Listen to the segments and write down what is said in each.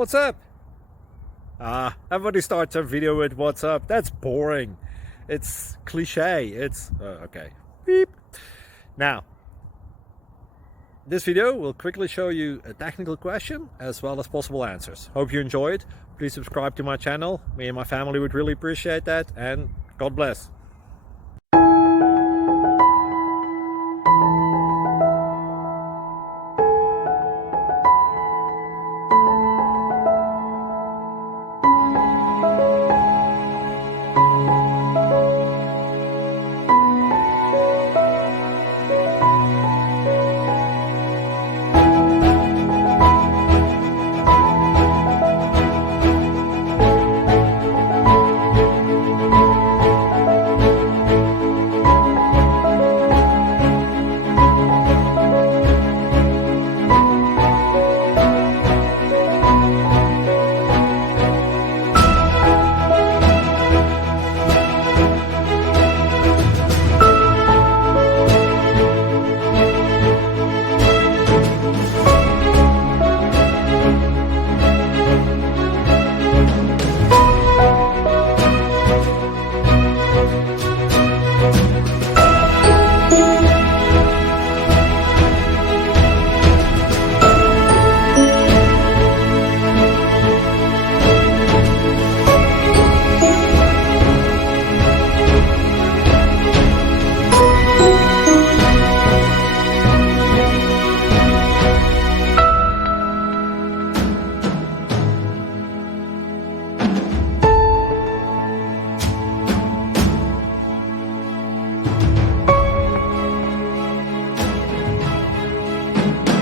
What's up? Everybody starts a video with what's up. That's boring. It's cliche. It's okay. Beep. Now, this video will quickly show you a technical question as well as possible answers. Hope you enjoyed. Please subscribe to my channel. Me and my family would really appreciate that, and God bless.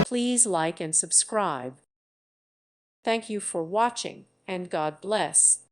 Please like and subscribe. Thank you for watching, and God bless.